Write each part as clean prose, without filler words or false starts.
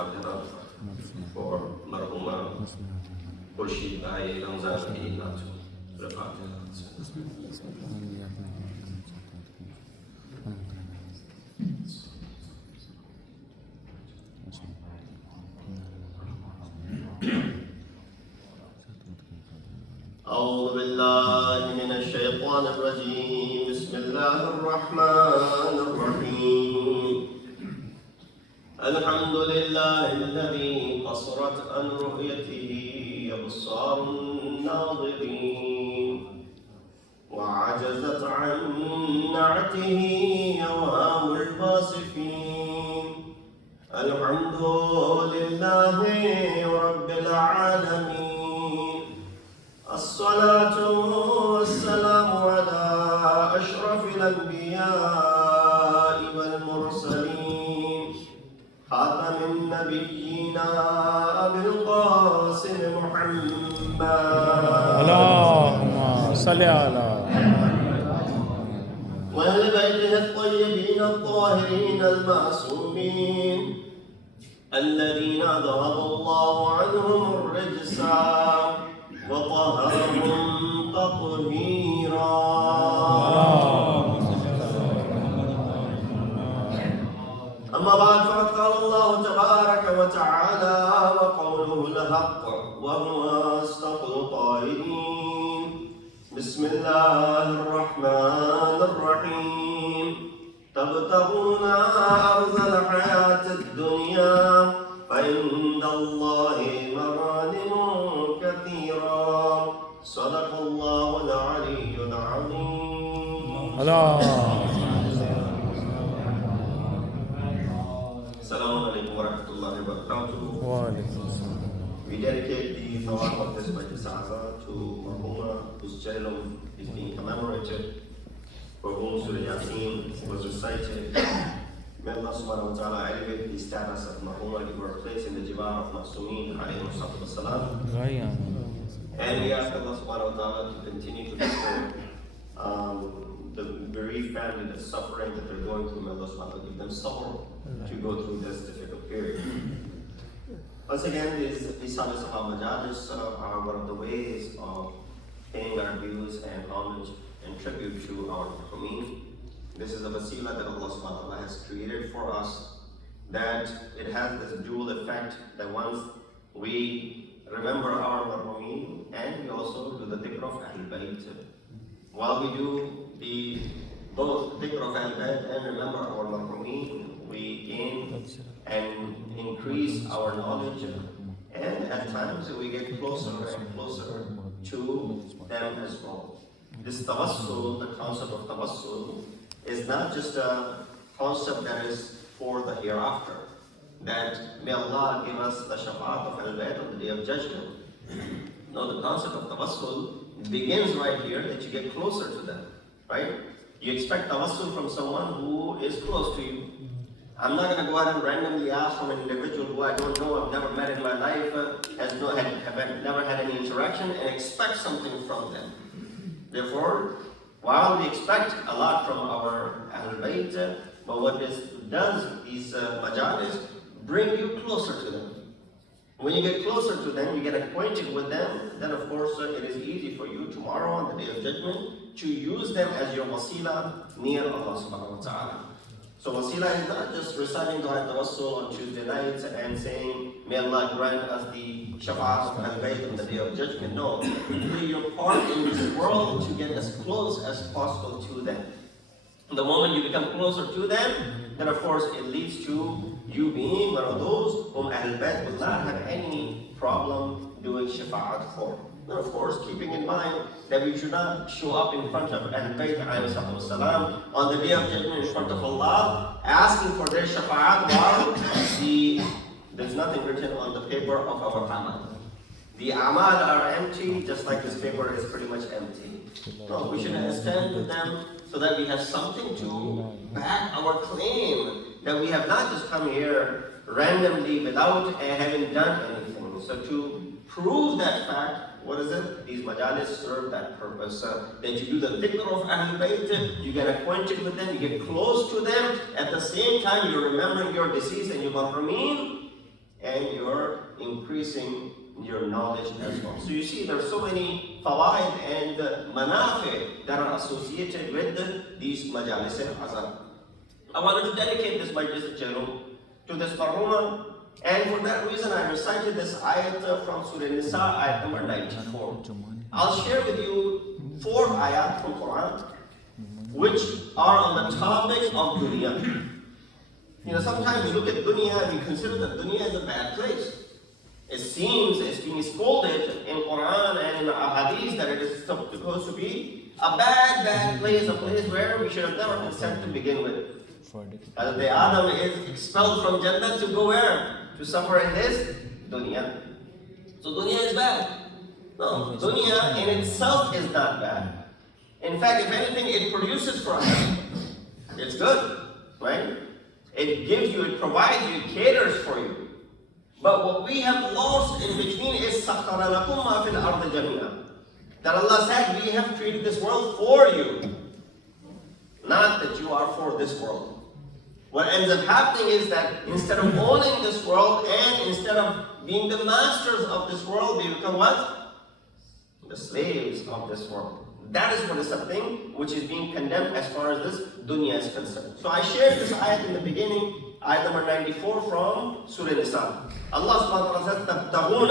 Fatiha for Marhuma Khurshid Bhai Ramzan ki Nath. أعوذ بالله من الشيطان الرجيم بسم الله الرحمن الرحيم الحمد لله الذي قصرت عن رؤيته أبصار الناظرين وعجزت عن نعته أوهام الفاسقين الحمد لله رب العالمين الصلاة والسلام على أشرف الأنبياء والمرسلين خاتم النبيين أبي القاسم محمد اللهم صل على وأهل بيته الطيبين الطاهرين المعصومين الذين ذهب الله عنهم الرجس وطهرهم تطهيرا أما بعد فقد قال الله تبارك وتعالى وقوله الحق وهو أصدق القائلين بسم الله الرحمن الرحيم تبتغون أرض الحياة الدنيا فعند الله مغانم كثيرا صدق الله العلي العظيم. Assalamu alaikum wa rahmatullahi wa barakatuh. We dedicate the Tawaf of this Majlis to Marhuma, whose jalum is being commemorated, for whom Surah Yasin was recited. May Allah subhanahu wa ta'ala elevate the status of Marhuma, give her place in the Jibar of Masumeen, alayhi wa salam. And we ask Allah subhanahu wa ta'ala to continue to restore the bereaved family that's suffering that they're going through. May Allah subhanahu wa ta'ala give them support to go through this difficult period. Once again, these Salah Majlis are one of the ways of paying our dues and homage and tribute to our Marhumeen. This is a wasila that Allah subhanahu wa ta'ala has created for us, that it has this dual effect that once we remember our Marhumeen and we also do the dhikr of Ahl-e-Bait. While we do both dhikr of Ahl-e-Bait and remember our Marhumeen, we gain and increase our knowledge, and at times we get closer and closer to them as well. This tawassul, the concept of tawassul, is not just a concept that is for the hereafter, that may Allah give us the shafa'at of Ahl-e-Bait on the Day of Judgment. No, the concept of tawassul begins right here, that you get closer to them, right? You expect tawassul from someone who is close to you. I'm not going to go out and randomly ask from an individual who I don't know, I've never met in my life, have never had any interaction, and expect something from them. Therefore, while we expect a lot from our Ahl-e-Bait, but what this does, these majalis, bring you closer to them. When you get closer to them, you get acquainted with them, then of course it is easy for you tomorrow on the Day of Judgment to use them as your wasila near Allah subhanahu wa ta'ala. So wasila is not just reciting Dua Tawassul on Tuesday nights and saying, may Allah grant us the shafa'at of Ahl-e-Bait on the Day of Judgment. No, play your part in this world to get as close as possible to them. The moment you become closer to them, then of course it leads to you being one of those whom Ahl-e-Bait will not have any problem doing shafa'at for. And of course, keeping in mind that we should not show up in front of Ahl-e-Bait on the Day of Judgment in front of Allah, asking for their shafa'at while there's nothing written on the paper of our amal. The amal are empty, just like this paper is pretty much empty. No, we should stand with them so that we have something to back our claim that we have not just come here randomly without having done anything. So to prove that fact, what is it? These majalis serve that purpose. That you do the dhikr of Ahl-e-Bait, you get acquainted with them, you get close to them, at the same time you're remembering your deceased and your marhumeen. increasing your knowledge as well. So you see, there are so many fawaid and manafi that are associated with these majalis al-azhar. I wanted to dedicate this majlis to this marhuma, and for that reason I recited this ayat from Surah Nisa, ayat number 94. I'll share with you 4 ayat from Quran which are on the topic of dunya. You know, sometimes we look at dunya and we consider that dunya is a bad place. It seems it's being scolded in Quran and in hadith that it is supposed to be a bad place, a place where we should have never been sent to begin with. The Adam is expelled from Jannah to go where? To suffer in this dunya. So dunya is bad. No, dunya in itself is not bad. In fact, if anything, it produces for us. It's good, right? It gives you, it provides you, it caters for you. But what we have lost in between is سَخَّرَ لَكُمْ مَا فِي الْأَرْضِ جَمِيعًا. That Allah said, we have created this world for you. Not that you are for this world. What ends up happening is that instead of owning this world and instead of being the masters of this world, we become what? The slaves of this world. That is what is something which is being condemned as far as this dunya is concerned. So I shared this ayat in the beginning, ayat number 94 from Surah Nisa. Allah subhanahu wa ta'ala says, تَبْتَغُونَ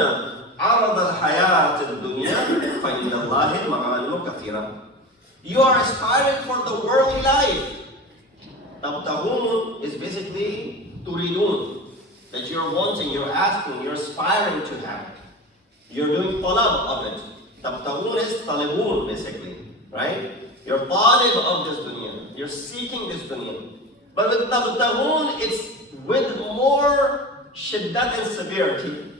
عَرَضَ الْحَيَاةِ الدُّنْيَا فَإِنَّ اللَّهِ مَغَانِمُ كَثِيرًا. You are aspiring for the worldly life. تَبْتَغُونَ is basically turidun, that you're wanting, you're asking, you're aspiring to have it. You're doing talab of it. Tabtaghoon is talibun, basically, right? You're talib of this dunya. You're seeking this dunya. But with tabtaghoon, it's with more shiddat and severity.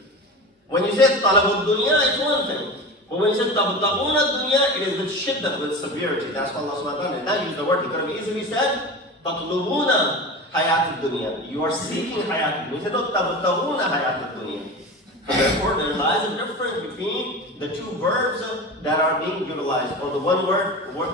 When you say talabud dunya, it's one thing. But when you say tabtaghoon dunya, it is with shiddat, with severity. That's why Allah subhanahu wa ta'ala did not use the word. It could have easily said, tatlubuna hayat dunya. You are seeking hayat dunya. He said, no, tabtaghoona hayat dunya. Therefore, there lies a difference between the two verbs that are being utilized, or the one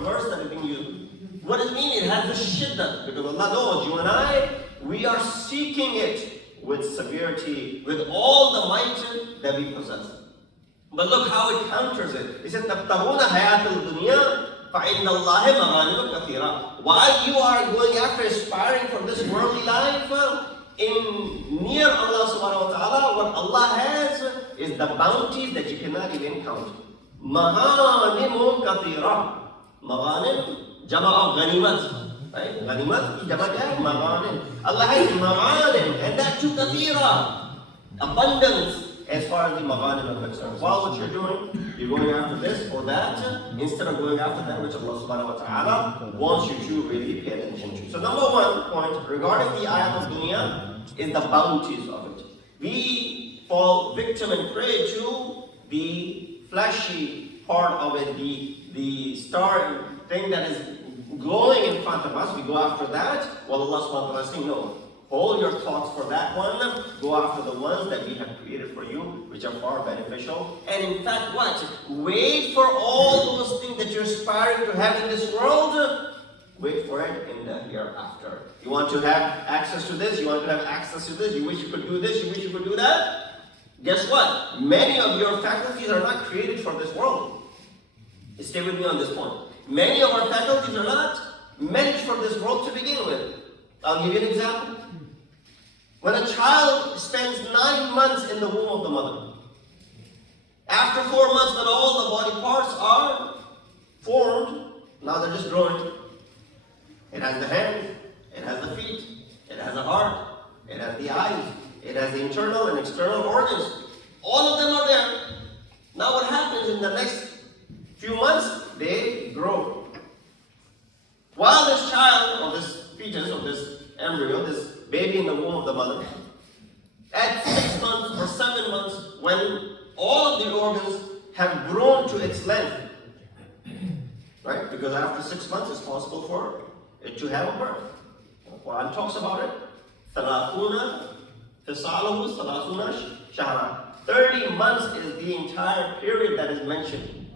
verse that is being used. What does it mean? It has the shiddah, because Allah knows you and I, we are seeking it with severity, with all the might that we possess. But look how it counters it. It says, تَبْتَغُونَ حَيَاةَ الدُّنْيَا فَإِنَّ اللَّهِ مَغَانِمُ كَثِيرًا. While you are going after aspiring for this worldly life, in near Allah subhanahu wa ta'ala, what Allah has is the bounties that you cannot even count. Maghanimun kathira. Maghanim, jama of ganimat. Right? Ganimat ki jama kya hai? Maghanim. Allah has maghanim, and that too kathira. Abundance as far as the maghanim are concerned. While what you're doing, you're going after this or that, instead of going after that which Allah subhanahu wa ta'ala wants you to really pay attention to. So number one point regarding the ayat of dunya is the bounties of it. We fall victim and prey to the fleshy part of it, the star thing that is glowing in front of us. We go after that, while Allah subhanahu wa ta'ala is saying, no, hold your thoughts for that one, go after the ones that we have created for you, which are far beneficial. And in fact, what? Wait for all those things that you're aspiring to have in this world, wait for it in the hereafter. You want to have access to this, you want to have access to this, you wish you could do this, you wish you could do that. Guess what? Many of your faculties are not created for this world. Stay with me on this point. Many of our faculties are not meant for this world to begin with. I'll give you an example. When a child spends 9 months in the womb of the mother, after 4 months when all the body parts are formed, now they're just growing. It has the hands, it has the feet, it has the heart, it has the eyes, it has the internal and external organs. All of them are there. Now what happens in the next few months? They grow. While this child, or this fetus, or this embryo, this baby in the womb of the mother, at 6 months or 7 months, when all of the organs have grown to its length, right? Because after 6 months it's possible for it to have a birth. Quran talks about it. 30 months is the entire period that is mentioned,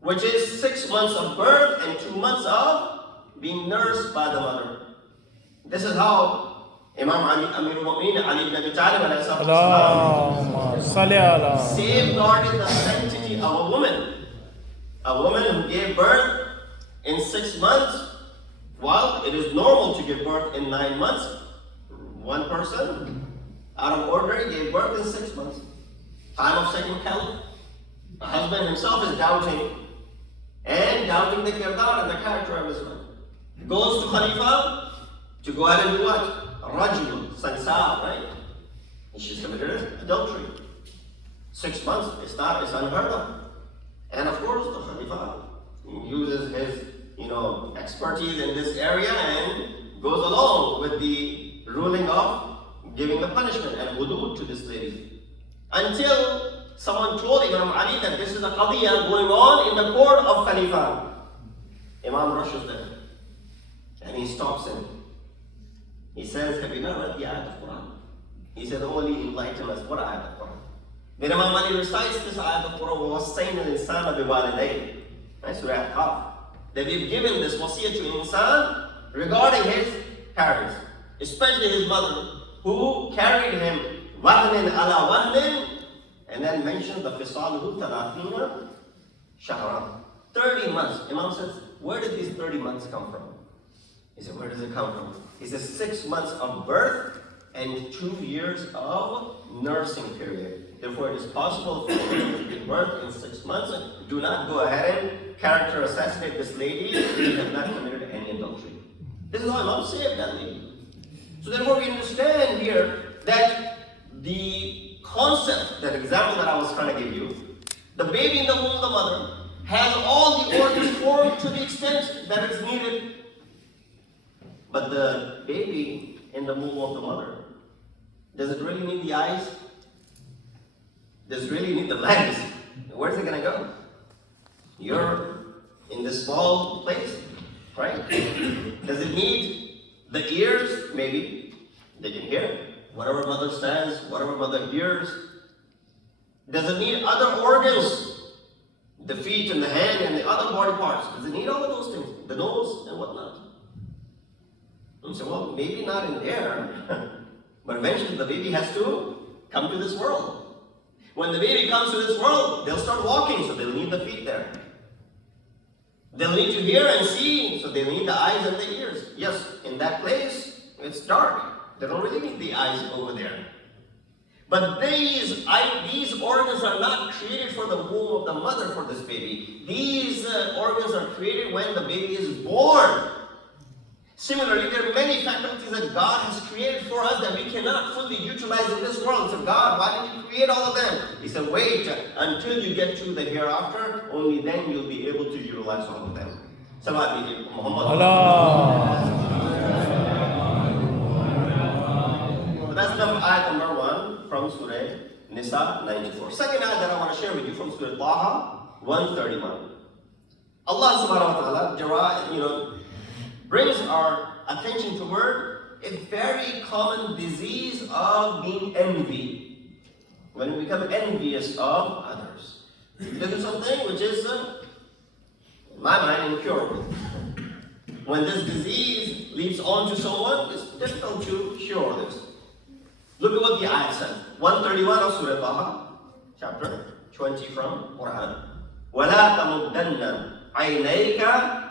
which is 6 months of birth and 2 months of being nursed by the mother. This is how Imam Amir al-Mu'minin Ali ibn Abi Talib safeguarded the sanctity of a woman. A woman who gave birth in 6 months, while it is normal to give birth in 9 months, one person out of order gave birth in 6 months. Time of second caliph. The husband himself is doubting the kirdar and the character of his wife. Goes to Khalifa to go ahead and do what? Rajul, sansar, right? And she's committed adultery. 6 months, it's unheard of. And of course, the Khalifa uses his, expertise in this area and goes along with the ruling of giving the punishment and hudud to this lady. Until someone told Imam Ali that this is a qadiyah going on in the court of Khalifa. Imam rushes there and he stops him. He says, have you not read the ayat of Quran? He said, only enlighten us. What ayat of Quran? Then Imam Ali recites this ayat of Quran, وَوَصَّيْنَا الْإِنسَانَ بِوَالِدَيْهِ. Right, Surah Al-Qaf. That we've given this wasiyah to insan regarding his parents, especially his mother, who carried him wahnin ala wahnin, and then mentioned the fisaluhu thalathina shahran. 30 months. Imam says, where did these 30 months come from? He said, where does it come from? He says 6 months of birth and 2 years of nursing period. Therefore, it is possible for a woman to give birth in 6 months. Do not go ahead and character assassinate this lady if she has not committed any adultery. This is how Imam saved that lady. So therefore, we understand here that the concept, that example that I was trying to give you, the baby in the womb of the mother has all the organs formed to the extent that it's needed. But the baby in the womb of the mother, does it really need the eyes? Does it really need the legs? Where's it going to go? You're in this small place, right? Does it need the ears? Maybe. They can hear. Whatever mother says, whatever mother hears. Does it need other organs? The feet and the hand and the other body parts. Does it need all of those things? The nose and whatnot. And so, well, maybe not in there, but eventually the baby has to come to this world. When the baby comes to this world, they'll start walking, so they'll need the feet there. They'll need to hear and see, so they'll need the eyes and the ears. Yes, in that place, it's dark. They don't really need the eyes over there. But these organs are not created for the womb of the mother for this baby. These organs are created when the baby is born. Similarly, there are many faculties that God has created for us that we cannot fully utilize in this world. So God, why did you create all of them? He said, wait until you get to the hereafter, only then you'll be able to utilize all of them. Salawat Muhammad. That's ayat number 1 from Surah Nisa 94. Second ayat that I want to share with you from Surah Taha 131. Allah subhanahu wa ta'ala, brings our attention toward a very common disease of being envy. When we become envious of others. We do something which is, in my mind, incurable. When this disease leads on to someone, it's difficult to cure this. Look at what the ayat says. 131 of Surah Taha, chapter 20 from Quran. وَلَا تَمُدَّنَّ عينيك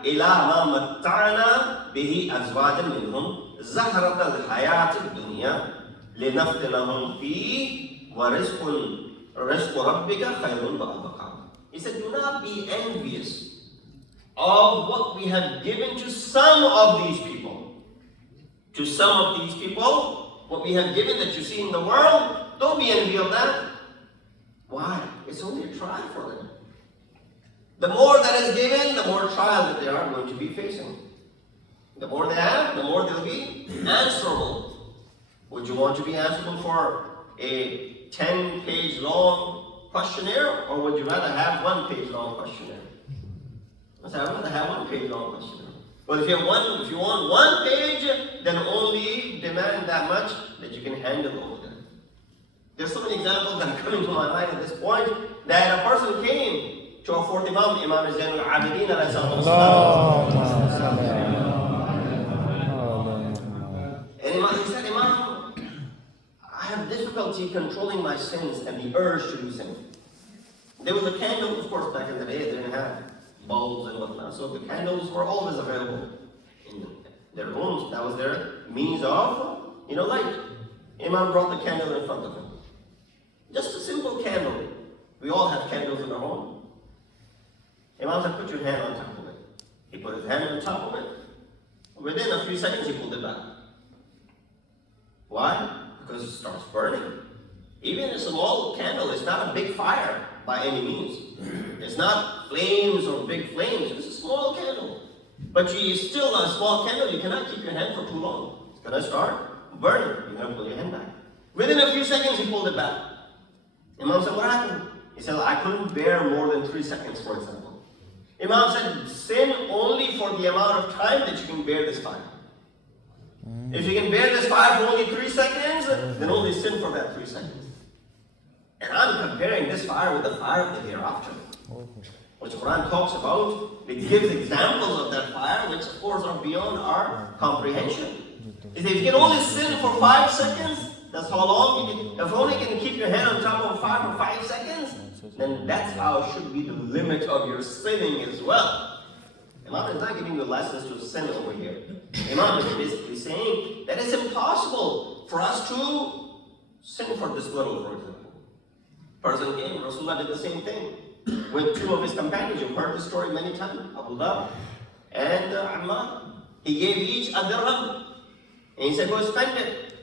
إلى ما متعنا به أزواجا منهم زهرة الحياة الدنيا لنفتنهم فيه ورزق ربك خير وأبقى. He said, do not be envious of what we have given to some of these people. To some of these people, what we have given that you see in the world, don't be envious of that. Why? It's only a trial for them. The more that is given, the more trial that they are going to be facing. The more they have, the more they'll be answerable. Would you want to be answerable for a 10-page long questionnaire, or would you rather have 1-page long questionnaire? I said, I'd rather have 1-page long questionnaire. Well, if you want 1 page, then only demand that much that you can handle over there. There's so many examples that are coming to my mind at this point that a person came to a fourth Imam, Imam Zainul Abidin, and he said, Imam, I have difficulty controlling my sins and the urge to do sin. There was a candle, of course, back in the day, they didn't have bulbs and whatnot, so the candles were always available in their rooms. That was their means of, light. Imam brought the candle in front of him. Just a simple candle. We all have candles in our home. Imam said, put your hand on top of it. He put his hand on top of it. Within a few seconds, he pulled it back. Why? Because it starts burning. Even a small candle is not a big fire by any means. It's not flames or big flames. It's a small candle. But it's still a small candle. You cannot keep your hand for too long. It's going to start burning. You're going to pull your hand back. Within a few seconds, he pulled it back. Imam said, what happened? He said, I couldn't bear more than 3 seconds, for example. Imam said, sin only for the amount of time that you can bear this fire. If you can bear this fire for only 3 seconds, then only sin for that 3 seconds. And I'm comparing this fire with the fire of the hereafter, which the Quran talks about. It gives examples of that fire, which of course are beyond our comprehension. If you can only sin for 5 seconds, that's how long you can. If only you can keep your hand on top of fire for 5 seconds, then that's how it should be the limit of your sinning as well. Imam is not giving you lessons to sin over here. Imam is basically saying that it's impossible for us to sin for this little, for example. Person came, Rasulullah did the same thing with 2 of his companions. You've heard this story many times, Abu Dhar and Ammar. He gave each a dirham and he said, go spend it.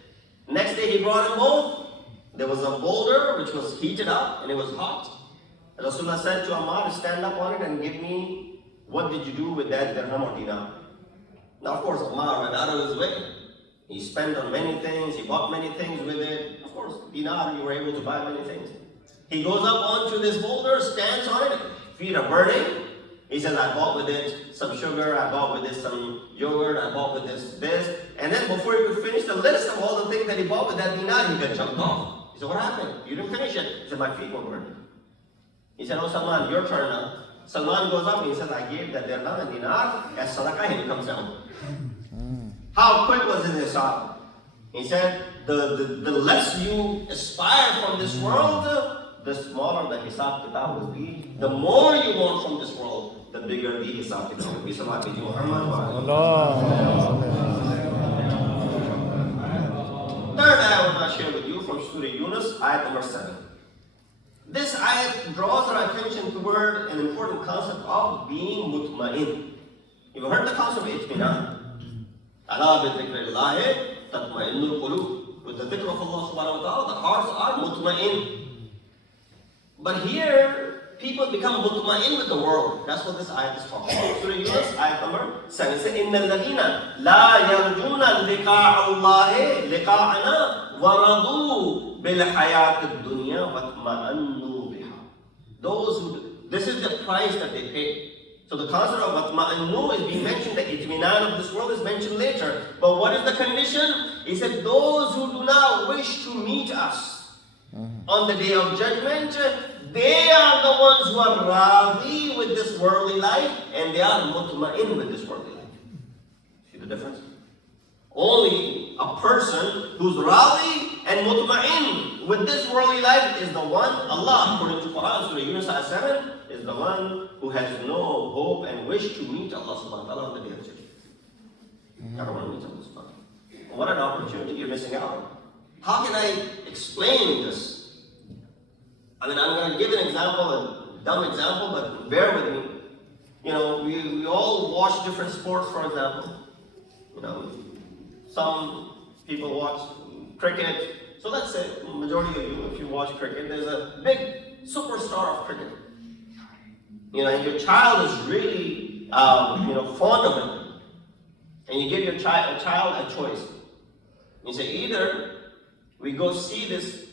Next day he brought them both. There was a boulder which was heated up and it was hot. Rasulullah said to Ammar, stand up on it and give me, what did you do with that dirham or dinar? Now of course Ammar went out of his way. He spent on many things, he bought many things with it. Of course, dinar, you were able to buy many things. He goes up onto this boulder, stands on it, feet are burning. He says, I bought with it some sugar, I bought with this some yogurt, I bought with this. And then before he could finish the list of all the things that he bought with that dinar, he got jumped off. He said, what happened? You didn't finish it. He said, my feet were burning. He said, oh Salman, your turn now. Salman goes up and he says, I gave that dirham and dinar as sadaqah, and he comes down. How quick was his hisab? He said, the less you aspire from this world, the smaller the hisab kitab will be. The more you want from this world, the bigger the hisab kitab will be. Salawat bi Muhammad. Third ayah I want to share with you from Surah Yunus, ayat number 7. This ayat draws our attention toward an important concept of being mutma'in. You've heard the concept of itminan. Ala bi dhikrillahi tatma'innul qulub. With the dhikr of Allah subhanahu wa ta'ala, the hearts are mutma'in. But here, people become mutma'in with the world. That's what this ayat is talking about. Surah Yunus, ayat number 7. It says, إِنَّ الَّذِينَ لَا يَرْجُونَ لِقَاءَ اللَّهِ لِقَاءَنَا وَرَضُوا بِالْحَيَاةِ الدُّنْيَا وَاطْمَأَنُّوا بِهَا. Those who, this is the price that they pay. So the concept of watma'annu is being mentioned, the itminan of this world is mentioned later. But what is the condition? He said, those who do not wish to meet us on the day of judgment, they are the ones who are radhi with this worldly life, and they are mutma'in with this worldly life. See the difference? Only a person who's radhi and mutma'in with this worldly life is the one, Allah, according to Quran, Surah Yunus 7, is the one who has no hope and wish to meet Allah subhanahu wa ta'ala on the day of judgment. I don't want to meet Allah subhanahu wa ta'ala. What an opportunity you're missing out on. How can I explain this? I mean, I'm going to give an example, a dumb example, but bear with me. You know, we all watch different sports, for example. You know, some people watch cricket. So let's say, majority of you, if you watch cricket, there's a big superstar of cricket. You know, and your child is really, fond of him. And you give your child a choice. You say, either we go see this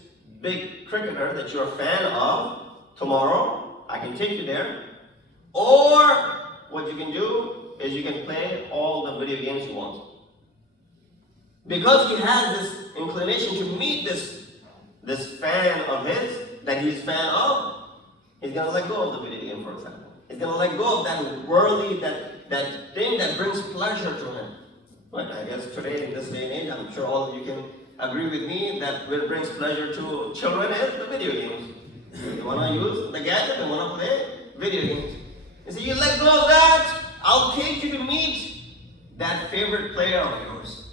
big cricketer that you're a fan of tomorrow, I can take you there, or what you can do is you can play all the video games you want. Because he has this inclination to meet this fan of his, that he's fan of, he's going to let go of the video game, for example. He's going to let go of that worldly, that thing that brings pleasure to him. But I guess today, in this day and age, I'm sure all of you can agree with me that what brings pleasure to children is the video games. They want to use the gadget, they want to play video games. You say, you let go of that, I'll take you to meet that favorite player of yours.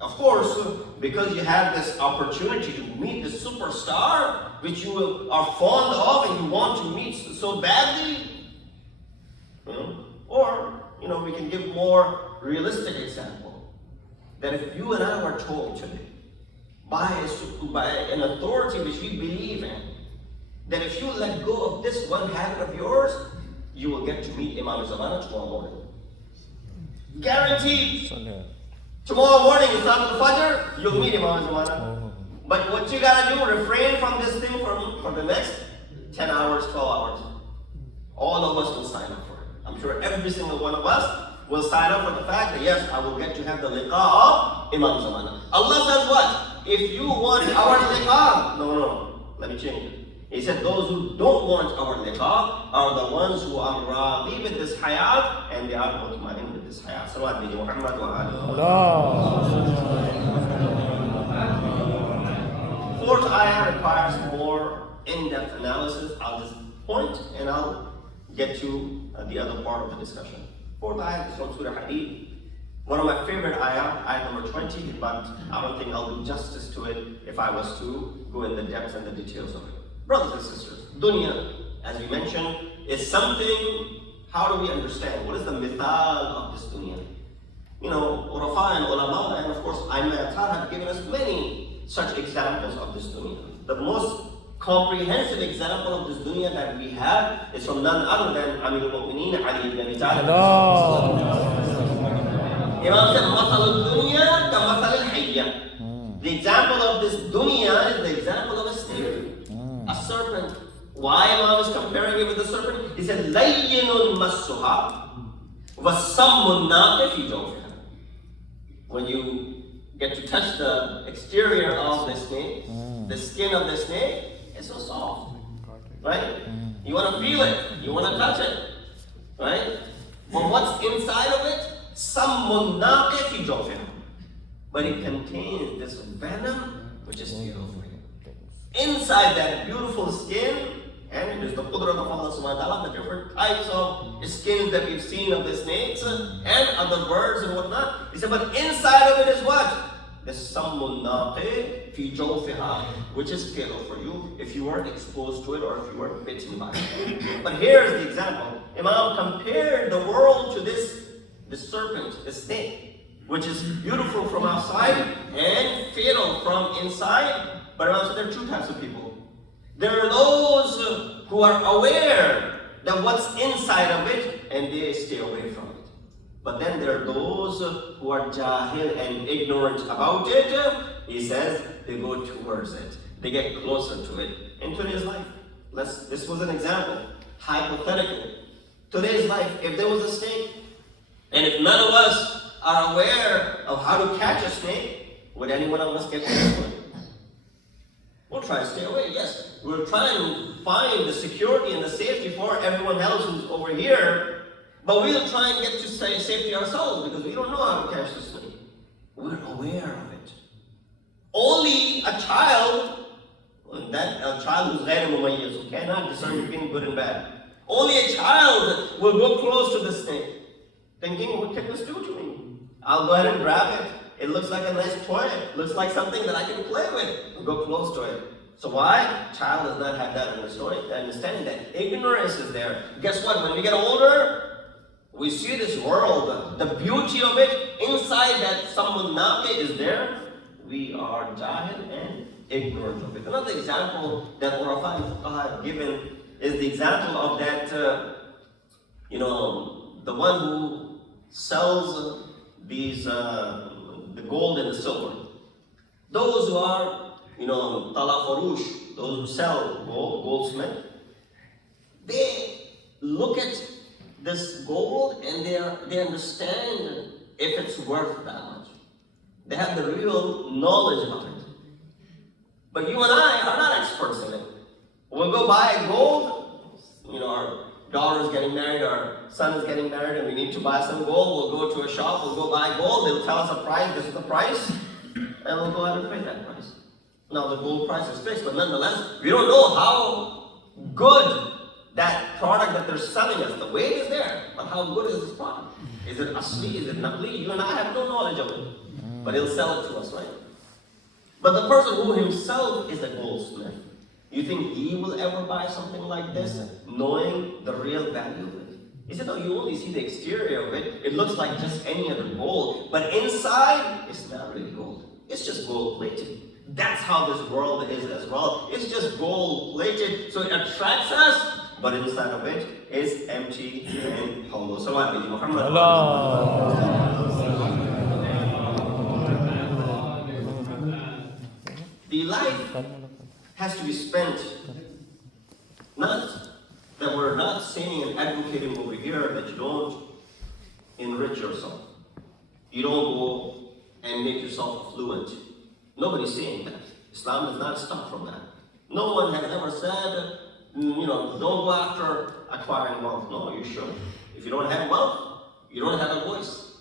Of course, because you have this opportunity to meet the superstar, which you are fond of and you want to meet so badly. Or, we can give more realistic example. That if you and I were told today, by an authority which we believe in, that if you let go of this one habit of yours, you will get to meet Imam Zamana tomorrow morning. Guaranteed. Tomorrow morning, you start the Fajr, you'll meet Imam Zamana. But what you gotta do, refrain from this thing for the next 10 hours, 12 hours. All of us will sign up for it. I'm sure every single one of us will sign up for the fact that yes, I will get to have the liqa of Imam Zamana. Allah says what? If you want our liqa, no, let me change it. He said those who don't want our liqa are the ones who are radi with this hayat and they are mutmain with this hayat. Salawat bi Muhammad wa alihi. Fourth ayah requires more in-depth analysis. I'll just point and I'll get to the other part of the discussion. Fourth ayah is from Surah Hadid. One of my favorite ayah number 20, but I don't think I'll do justice to it if I was to go in the depth and the details of it. Brothers and sisters, dunya, as we mentioned, is something, how do we understand? What is the mithal of this dunya? Urafa and ulama, and of course, Aimmatul have given us many such examples of this dunya. The most comprehensive example of this dunya that we have is from none other than Amirul Mu'mineen Ali ibn Abi Talib. Imam said, "Masal dunya ka masal al-hayya." The example of this dunya is the example of a snake, a serpent. Why Imam is comparing it with the serpent? He said, "Layyinun massuha wa sammun naqi fi jawfiha." When you get to touch the exterior of the snake, the skin of the snake is so soft, right? You want to feel it, you want to touch it, right? But what's inside of it? Sammun naqi fi jawfiha. But it contains this venom which is fatal for you. Inside that beautiful skin, and it is the qudrat of Allah subhanahu wa ta'ala, the different types of skins that we've seen of the snakes and other birds and whatnot. He said, but inside of it is what? The sammun naqi fi jawfiha, which is fatal for you if you were exposed to it or if you were bitten by it. But here's the example. Imam compared the world to this serpent, the snake, which is beautiful from outside and fatal from inside. But Imam said there are two types of people. There are those who are aware that what's inside of it and they stay away from it. But then there are those who are jahil and ignorant about it. He says they go towards it. They get closer to it. In today's life, this was an example, hypothetical. Today's life, if there was a snake, and if none of us are aware of how to catch a snake, would any one of us get close to it? We'll try to stay away, yes. We'll try and find the security and the safety for everyone else who's over here, but we'll try and get to safety ourselves because we don't know how to catch the snake. We're aware of it. Only a child, a child who's ghayr mumayyiz, who cannot discern between good and bad, only a child will go close to the snake, thinking, what can this do to me? I'll go ahead and grab it. It looks like a nice toy. It looks like something that I can play with. I'll go close to it. So why? Child does not have that understanding that ignorance is there. Guess what? When we get older, we see this world, the beauty of it, inside that sammun naqi is there. We are jahil and ignorant of it. Another example that Urafa and Fuqaha have given is the example of that, the one who sells these, the gold and the silver. Those who are, tala farush, those who sell gold, goldsmith, they look at this gold and they understand if it's worth that much. They have the real knowledge about it. But you and I are not experts in it. We'll go buy gold, our daughter is getting married, our son is getting married, and we need to buy some gold. We'll go to a shop, we'll go buy gold, they'll tell us a price, this is the price. and we'll go ahead and pay that price. Now the gold price is fixed, but nonetheless, we don't know how good that product that they're selling us, the weight is there, but how good is this product? Is it asli, is it naqli? You and I have no knowledge of it, but he'll sell it to us, right? But the person who himself is a goldsmith, you think he will ever buy something like this, knowing the real value of it? He said, no, you only see the exterior of it. It looks like just any other gold. But inside, it's not really gold. It's just gold plated. That's how this world is as well. It's just gold plated. So it attracts us, but inside of it is empty and hollow. So what did Muhammad? The life has to be spent, not that we're not saying and advocating over here that you don't enrich yourself. You don't go and make yourself affluent. Nobody's saying that. Islam does not stop from that. No one has ever said, don't go after acquiring wealth. No, you should. If you don't have wealth, you don't have a voice.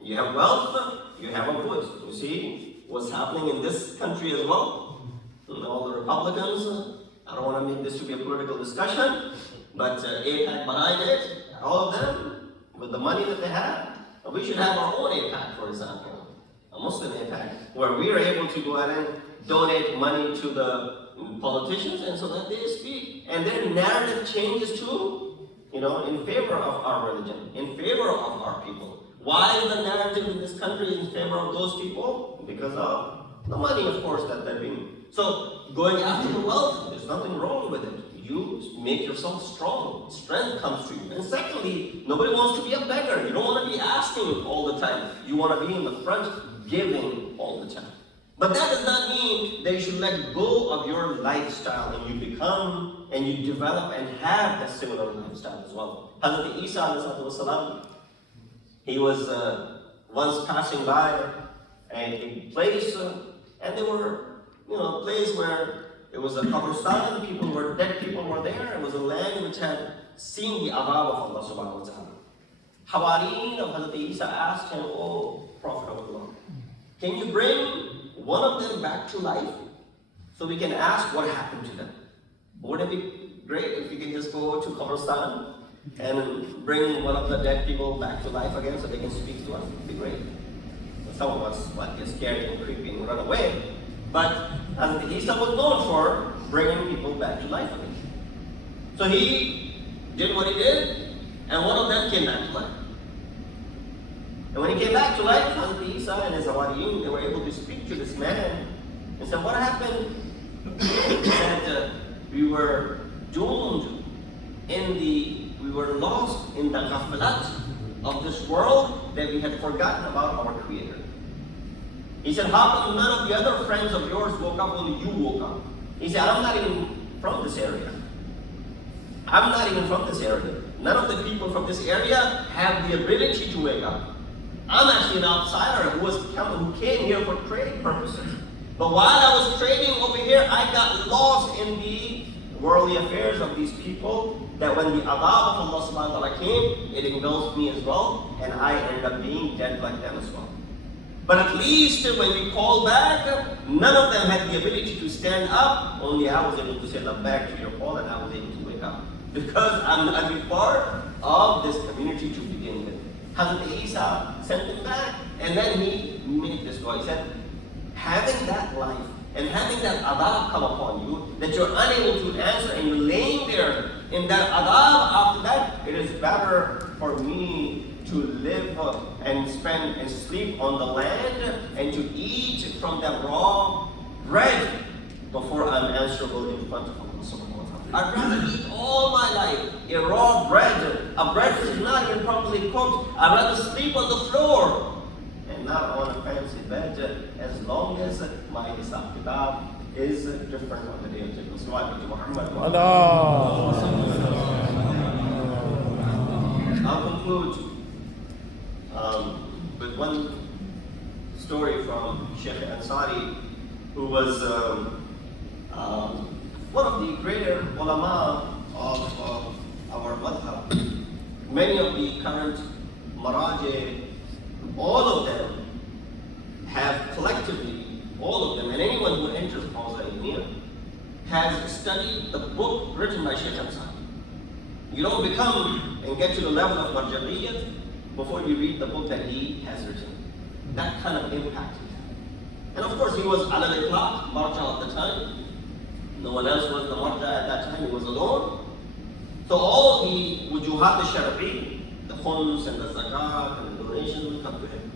You have wealth, you have a voice. You see what's happening in this country as well? And all the Republicans, I don't want to make this to be a political discussion, but APAC behind it, all of them, with the money that they have, we should have our own APAC, for example, a Muslim APAC, where we are able to go ahead and donate money to the politicians, and so that they speak, and their narrative changes too, in favor of our religion, in favor of our people. Why is the narrative in this country in favor of those people? Because of the money, of course, that they're being. So going after the wealth, there's nothing wrong with it. You make yourself strong. Strength comes to you. And secondly, nobody wants to be a beggar. You don't want to be asking all the time. You want to be in the front, giving all the time. But that does not mean that you should let go of your lifestyle and you become and you develop and have a similar lifestyle as well. Hazrat Isa ﷺ, he was once passing by a place, and there were, a place where it was a qabristan, dead people were there. It was a land which had seen the adab of Allah subhanahu wa ta'ala. Hawariyeen of Hazrat Isa asked him, "Oh, Prophet of Allah, can you bring one of them back to life so we can ask what happened to them?" Wouldn't it be great if you can just go to qabristan and bring one of the dead people back to life again so they can speak to us? It would be great. Some of us might get scared and creepy and run away. But Hazrat Isa was known for bringing people back to life again. So he did what he did, and one of them came back to life. And when he came back to life, Hazrat Isa and his Hawariyeen, they were able to speak to this man and said, "What happened?" He said, "We were doomed we were lost in the ghaflat of this world that we had forgotten about our Creator." He said, "How come none of the other friends of yours woke up, only you woke up?" He said, "I'm not even from this area. I'm not even from this area. None of the people from this area have the ability to wake up. I'm actually an outsider who came here for trading purposes. But while I was trading over here, I got lost in the worldly affairs of these people, that when the adab of Allah subhanahu wa ta'ala came, it engulfed me as well, and I ended up being dead like them as well. But at least when we called back, none of them had the ability to stand up, only I was able to say back to your call, and I was able to wake up. Because I'm a part of this community to begin with." Hazrat Isa sent him back, and then he made this dua. He said, having that life and having that adab come upon you, that you're unable to answer and you're laying there in that adab, after that, it is better for me to live and spend and sleep on the land and to eat from that raw bread before I'm answerable in front of Allah subhanahu wa ta'ala. I'd rather eat all my life a raw bread, a bread that is not even properly cooked. I'd rather sleep on the floor and not on a fancy bed, as long as my Islam kitab is different on the day of Jumma. So I Muhammad. I'll conclude with one story from Sheikh Ansari, who was one of the greater ulama of our madhab. Many of the current maraji, all of them have collectively all of them, and anyone who enters Al-Zaidiyya has studied the book written by Shaykh Ansari. You don't become and get to the level of Marjariyyat before you read the book that he has written. That kind of impact he had. And of course he was Ahl-e-Bait, Marja at the time. No one else was the Marja at that time, he was alone. So all the wujuhat al-shar'i, the khums and the zakat and the donations would come to him.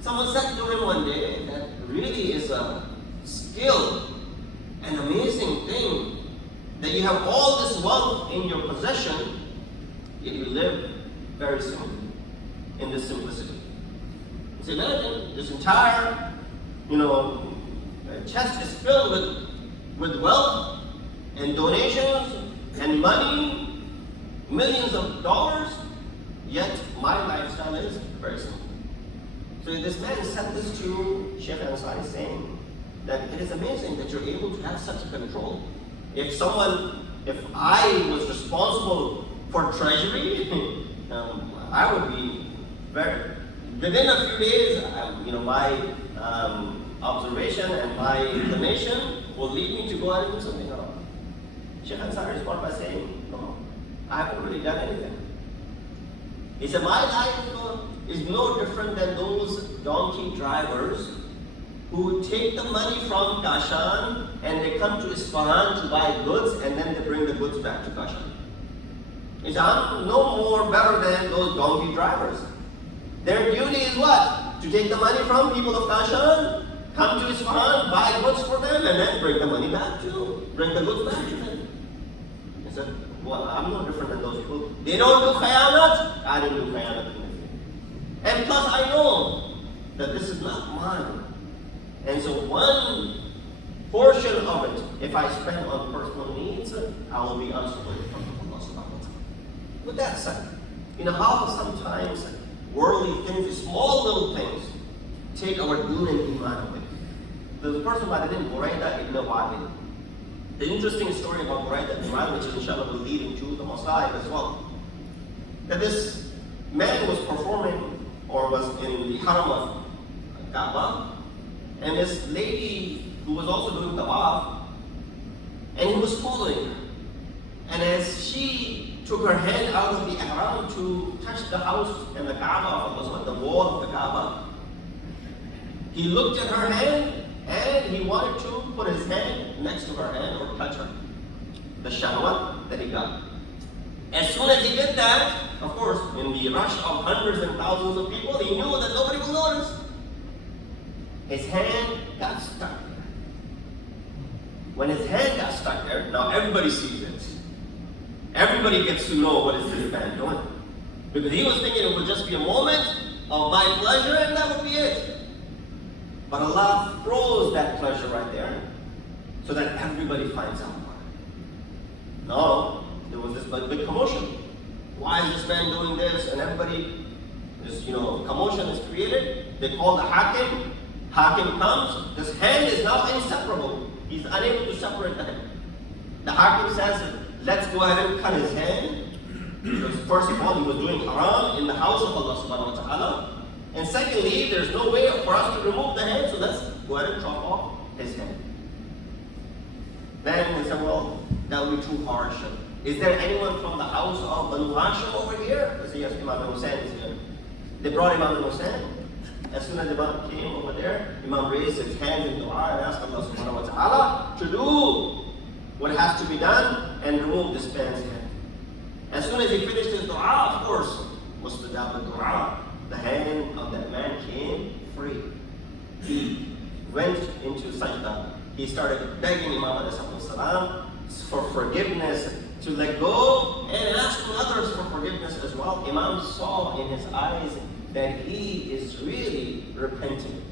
Someone said to him one day that really is a skill, an amazing thing, that you have all this wealth in your possession, yet you live very simple, in this simplicity. So imagine this entire, chest is filled with wealth and donations and money, millions of dollars, yet my lifestyle is very simple. So this man said this to Shaykh Ansari, saying that it is amazing that you're able to have such control. If I was responsible for treasury, I would be within a few days, my observation and my inclination will lead me to go out and do something else. Shaykh Ansari responded by saying, no, I haven't really done anything. He said, my life is no different than those donkey drivers who take the money from Kashan and they come to Isfahan to buy goods and then they bring the goods back to Kashan. He said, I'm no more better than those donkey drivers. Their duty is what? To take the money from people of Kashan, come to Isfahan, buy goods for them, and then bring the money back bring the goods back to them. He said, well, I'm no different than those people. They don't do khayanat, I don't do khayanat. And plus I know that this is not mine. And so one portion of it, if I spend on personal needs, I will be answerable from Allah subhanahu wa ta'ala. With that said, how sometimes worldly things, small little things, take our deen and iman away. There's a person by the name of Buraida ibn Wa'il. The interesting story about Buraida ibn Wa'il, which is inshallah will lead into the Masjid as well. That this man was performing or was in the haram of Kaaba, and this lady who was also doing tawaf, and he was following her. And as she took her hand out of the ihram to touch the house and the Kaaba, the wall of the Kaaba, he looked at her hand and he wanted to put his hand next to her hand or touch her. The shahwat that he got. As soon as he did that, of course, in the rush of hundreds and thousands of people, he knew that nobody will notice. His hand got stuck there. When his hand got stuck there, now everybody sees it. Everybody gets to know what is this man doing. Because he was thinking it would just be a moment of my pleasure and that would be it. But Allah throws that pleasure right there so that everybody finds out about it. Now, there was this big commotion. Why is this man doing this? And everybody, this commotion is created. They call the Hakim. Hakim comes. This hand is now inseparable. He's unable to separate the hand. The Hakim says, let's go ahead and cut his hand. Because first of all, he was doing haram in the house of Allah subhanahu wa ta'ala. And secondly, there's no way for us to remove the hand, so let's go ahead and chop off his hand. Then they said, well, that would be too harsh. Is there anyone from the house of Banu Hashim over here? They said, yes, Imam Hussein is here. They brought Imam Hussein. As soon as Imam came over there, Imam raised his hands in dua and asked Allah subhanahu wa ta'ala to do what has to be done and remove this man's hand. As soon as he finished his dua, of course, mustajab al-dua, the hand of that man came free. He went into sajda. He started begging Imam salam for forgiveness, to let go, and asking others for forgiveness as well. Imam saw in his eyes that he is really repenting,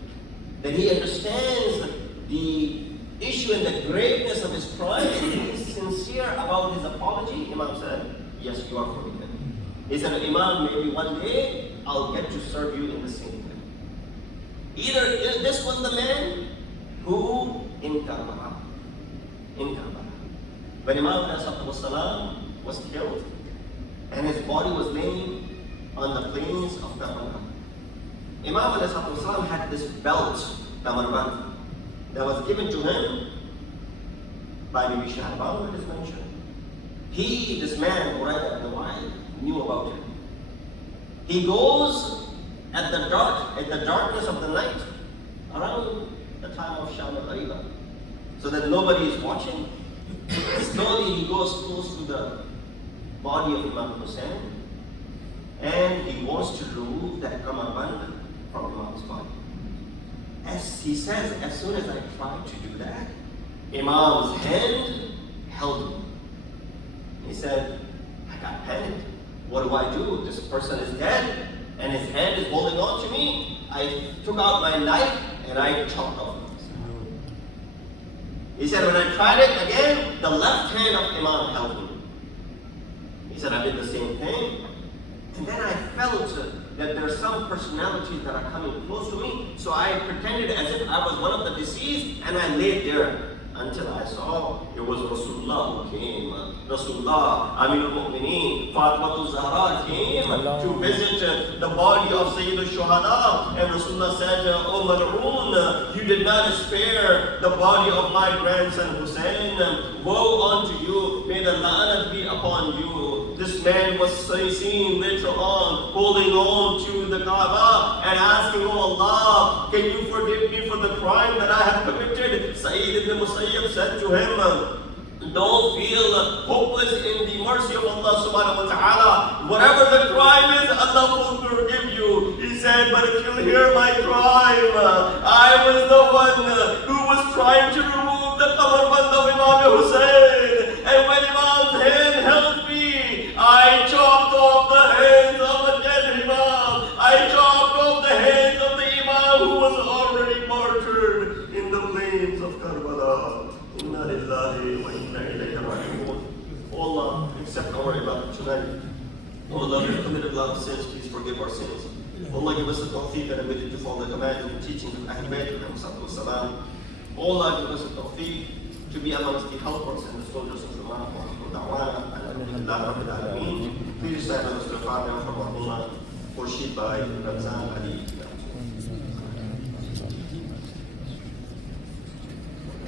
that he understands the issue and the graveness of his crime, and he is sincere about his apology. Imam said, yes, you are forgiven. He said, Imam, maybe one day I'll get to serve you in the same way. Either this was the man who in Karbala, when Imam ﷺ was killed and his body was laying on the plains of Karbala, Imam ﷺ had this belt kamarband that was given to him by Bibi Shahban, it is mentioned. This man, Molana the wife, knew about him. He goes at the darkness of the night, around the time of Shab al-Ghariba, so that nobody is watching. Slowly he goes close to the body of Imam Hussein, and he wants to remove that kamarband from Imam's body. As he says, as soon as I tried to do that, Imam's hand held me. He said, I got panicked. What do? This person is dead, and his hand is holding on to me. I took out my knife and I chopped off his hand. He said, when I tried it again, the left hand of Imam held me. He said, I did the same thing. And then I felt that there are some personalities that are coming close to me. So I pretended as if I was one of the deceased, and I laid there until I saw it was Rasulullah who came. Rasulullah, Amirul Mu'mineen, Fatmatul Zahra came to visit the body of Sayyid al-Shuhada. And Rasulullah said, O Mal'oon, you did not spare the body of my grandson Hussein. Woe unto you, may the la'anat be upon you. This man was seen later on holding on to the Kaaba and asking, Oh Allah, can you forgive me for the crime that I have committed? Syed ibn Musayyib said to him, don't feel hopeless in the mercy of Allah subhanahu wa ta'ala. Whatever the crime is, Allah will forgive you. He said, but if you'll hear my crime, I was the one who was trying to remove the kamarband of Imam Hussein. And when Imam's hand held me, I chopped off the hands of a dead Imam. I chopped off the hands of the Imam who was already martyred in the plains of Karbala. Inna lillahi wa inna ilayhi raji'un. Oh Allah, accept our ibadah tonight. Oh Allah, we have committed a lot of sins. Please forgive our sins. Oh Allah, give us the tawfiq and ability to follow the commands and teachings of Ahl-e-Bait. Oh Allah, give us the tawfiq to be amongst the helpers and the soldiers of Jumma. Please recite us the Fatiha from our Ummah, Khurshid by Rizwan Ali.